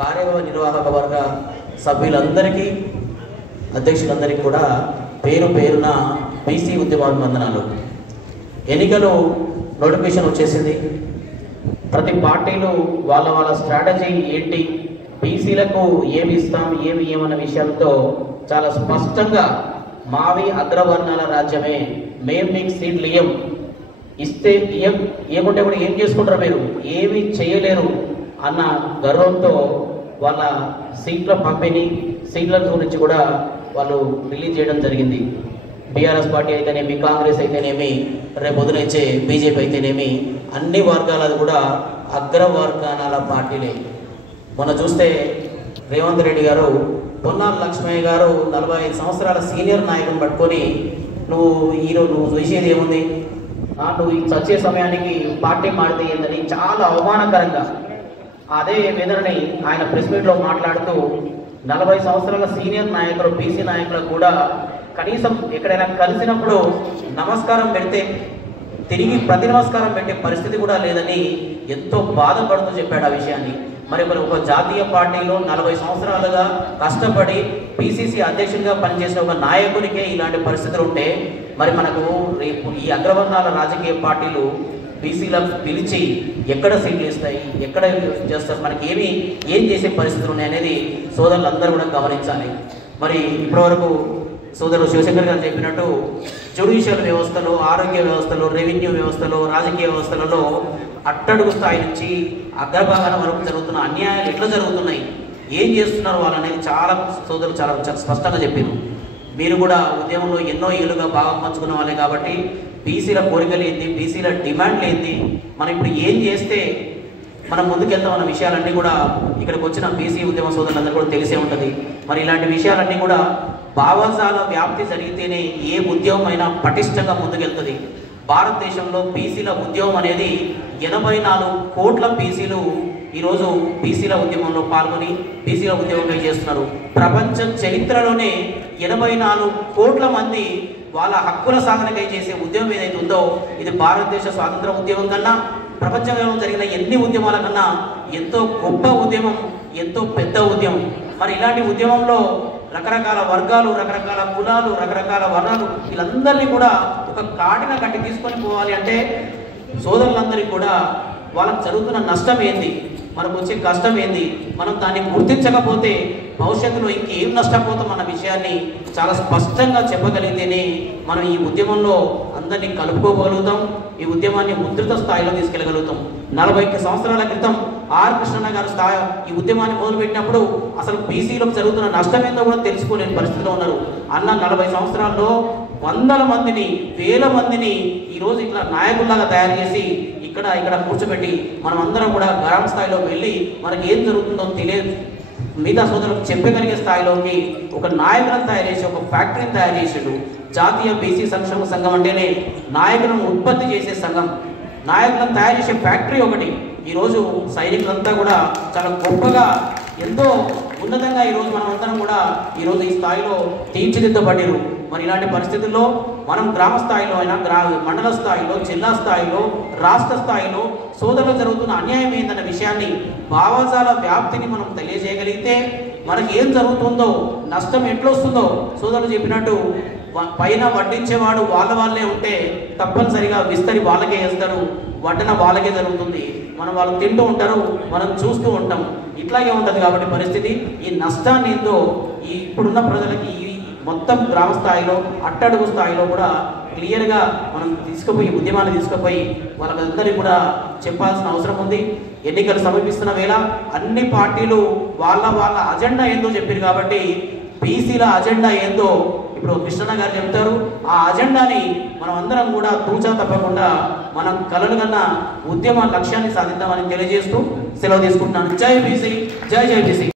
కార్యనిర్వాహక వర్గ సభ్యులందరికీ అధ్యక్షులందరికీ కూడా పేరు పేరున బీసీ ఉద్యమాభివందనాలు. ఎన్నికలు నోటిఫికేషన్ వచ్చేసింది. ప్రతి పార్టీలు వాళ్ళ స్ట్రాటజీ ఏంటి, బీసీలకు ఏమి ఇస్తాం ఏమి ఏమన్న విషయాలతో చాలా స్పష్టంగా మావి అగ్రవర్ణాల రాజ్యమే, మేము మీకు సీట్లు ఇస్తే ఏముంటే కూడా ఏం చేసుకుంటారు, మీరు ఏమి చేయలేరు అన్న గర్వంతో వాళ్ళ సీట్ల పంపిణీ సీట్ల గురించి కూడా వాళ్ళు రిలీజ్ చేయడం జరిగింది. బీఆర్ఎస్ పార్టీ అయితేనేమి, కాంగ్రెస్ అయితేనేమి, రేపు పొద్దునొచ్చే బీజేపీ అయితేనేమి, అన్ని వర్గాలది కూడా అగ్రవర్గాల పార్టీలే. మొన్న చూస్తే రేవంత్ రెడ్డి గారు, పొన్నాల లక్ష్మయ్య గారు 45 సంవత్సరాల సీనియర్ నాయకుని పట్టుకొని నువ్వు చూసేది ఏముంది, నువ్వు చచ్చే సమయానికి పార్టీ మారితే ఏందని చాలా అవమానకరంగా అదే మెదడుని ఆయన ప్రెస్ మీట్లో మాట్లాడుతూ 40 సంవత్సరాల సీనియర్ నాయకులు బీసీ నాయకులకు కూడా కనీసం ఎక్కడైనా కలిసినప్పుడు నమస్కారం పెడితే తిరిగి ప్రతి నమస్కారం పెట్టే పరిస్థితి కూడా లేదని ఎంతో బాధపడుతూ చెప్పాడు ఆ విషయాన్ని. మరి ఒక జాతీయ పార్టీలో 40 సంవత్సరాలుగా కష్టపడి పిసిసి అధ్యక్షుడిగా పనిచేసిన ఒక నాయకునికే ఇలాంటి పరిస్థితులు ఉంటే మరి మనకు రేపు ఈ అగ్రవర్ణాల రాజకీయ పార్టీలు బీసీలకు పిలిచి ఎక్కడ సీట్లు ఇస్తాయి, ఎక్కడ చేస్తారు, మనకి ఏం చేసే పరిస్థితులు ఉన్నాయనేది సోదరులు అందరూ కూడా గమనించాలి. మరి ఇప్పటివరకు సోదరుడు శివశంకర్ గారు చెప్పినట్టు జ్యుడిషియల్ వ్యవస్థలో, ఆరోగ్య వ్యవస్థలో, రెవెన్యూ వ్యవస్థలో, రాజకీయ వ్యవస్థలలో అట్టడుగు స్థాయి నుంచి అగ్రభాగాల వరకు జరుగుతున్న అన్యాయాలు ఎట్లా జరుగుతున్నాయి, ఏం చేస్తున్నారు వాళ్ళనేది చాలా సోదరులు చాలా స్పష్టంగా చెప్పారు. మీరు కూడా ఉద్యమంలో ఎన్నో ఏళ్ళుగా భాగం పంచుకున్న వాళ్ళే కాబట్టి బీసీల కోరికలు ఏంది, బీసీల డిమాండ్లు ఏంది, మనం ఇప్పుడు ఏం చేస్తే మనం ముందుకెళ్తాం అన్న విషయాలన్నీ కూడా ఇక్కడికి వచ్చిన బీసీ ఉద్యమ సోదరులందరూ కూడా తెలిసే ఉంటుంది. మరి ఇలాంటి విషయాలన్నీ కూడా భావజాల వ్యాప్తి జరిగితేనే ఏ ఉద్యమం అయినా పటిష్టంగా ముందుకెళ్తుంది. భారతదేశంలో బీసీల ఉద్యమం అనేది 84 కోట్ల బీసీలు ఈరోజు బీసీల ఉద్యమంలో పాల్గొని బీసీల ఉద్యమంగా చేస్తున్నారు. ప్రపంచ చరిత్రలోనే 84 కోట్ల మంది వాళ్ళ హక్కుల సాధనకై చేసే ఉద్యమం ఏదైతే ఉందో ఇది భారతదేశ స్వాతంత్ర ఉద్యమం కన్నా ప్రపంచంలో జరిగిన ఎన్ని ఉద్యమాల కన్నా ఎంతో గొప్ప ఉద్యమం, ఎంతో పెద్ద ఉద్యమం. మరి ఇలాంటి ఉద్యమంలో రకరకాల వర్గాలు, రకరకాల కులాలు, రకరకాల వర్ణాలు వీళ్ళందరినీ కూడా ఒక కాటిన కట్టి తీసుకొని పోవాలి అంటే సోదరులందరికీ కూడా వాళ్ళకు జరుగుతున్న నష్టం ఏంది, మనకు వచ్చే కష్టం ఏంది, మనం దాన్ని గుర్తించకపోతే భవిష్యత్తులో ఇంకేం నష్టపోతాం అన్న విషయాన్ని చాలా స్పష్టంగా చెప్పగలిగితేనే మనం ఈ ఉద్యమంలో అందరినీ కలుపుకోగలుగుతాం, ఈ ఉద్యమాన్ని ఉధృత స్థాయిలో తీసుకెళ్ళగలుగుతాం. 41 సంవత్సరాల క్రితం ఆర్ కృష్ణన్న గారు ఈ ఉద్యమాన్ని మొదలుపెట్టినప్పుడు అసలు బీసీలకు జరుగుతున్న నష్టం ఏందో కూడా తెలుసుకోలేని పరిస్థితిలో ఉన్నారు. అన్న 40 సంవత్సరాల్లో వందల మందిని, వేల మందిని ఈరోజు ఇట్లా నాయకుల్లాగా తయారు చేసి ఇక్కడ కూర్చోబెట్టి మనం అందరం కూడా గ్రామ స్థాయిలో వెళ్ళి మనకి ఏం జరుగుతుందో తెలియదు మిగతా సోదరులకు చెప్పగలిగే స్థాయిలోకి ఒక నాయకులను తయారు చేసి ఒక ఫ్యాక్టరీని తయారు చేసాడు. జాతీయ బీసీ సంక్షేమ సంఘం అంటేనే నాయకులను ఉత్పత్తి చేసే సంఘం, నాయకులను తయారు చేసే ఫ్యాక్టరీ ఒకటి. ఈరోజు సైనికులంతా కూడా చాలా గొప్పగా ఎంతో ఉన్నతంగా ఈరోజు మనం అందరం కూడా ఈరోజు ఈ స్థాయిలో తీర్చిదిద్దబడ్డారు. మరి ఇలాంటి పరిస్థితుల్లో మనం గ్రామ స్థాయిలో అయినా, మండల స్థాయిలో, జిల్లా స్థాయిలో, రాష్ట్ర స్థాయిలో సోదరులు జరుగుతున్న అన్యాయం ఏందన్న విషయాన్ని భావజాల వ్యాప్తిని మనం తెలియజేయగలిగితే మనకి ఏం జరుగుతుందో, నష్టం ఎట్లొస్తుందో సోదరులు చెప్పినట్టు పైన వడ్డించేవాడు వాళ్ళే ఉంటే తప్పనిసరిగా విస్తరి వాళ్ళకే వేస్తారు, వడ్డన వాళ్ళకే జరుగుతుంది. మనం వాళ్ళు తింటూ ఉంటారు, మనం చూస్తూ ఉంటాం. ఇట్లాగే ఉంటుంది కాబట్టి పరిస్థితి ఈ నష్టాన్ని ఏందో ఇప్పుడున్న ప్రజలకి మొత్తం గ్రామ స్థాయిలో, అట్టడుగు స్థాయిలో కూడా క్లియర్గా మనం ఉద్యమాన్ని తీసుకుపోయి వాళ్ళకందరికీ కూడా చెప్పాల్సిన అవసరం ఉంది. ఎన్నికలు సమీపిస్తున్న వేళ అన్ని పార్టీలు వాళ్ళ అజెండా ఏందో చెప్పారు కాబట్టి బీసీల అజెండా ఏందో ఇప్పుడు కృష్ణన్న గారు చెప్తారు. ఆ అజెండాని మనం అందరం కూడా తూచా తప్పకుండా మనం కలలు కన్నా ఉద్యమ లక్ష్యాన్ని సాధిద్దామని తెలియజేస్తూ సెలవు తీసుకుంటున్నాను. జై బీసీ, జై జై బీసీ.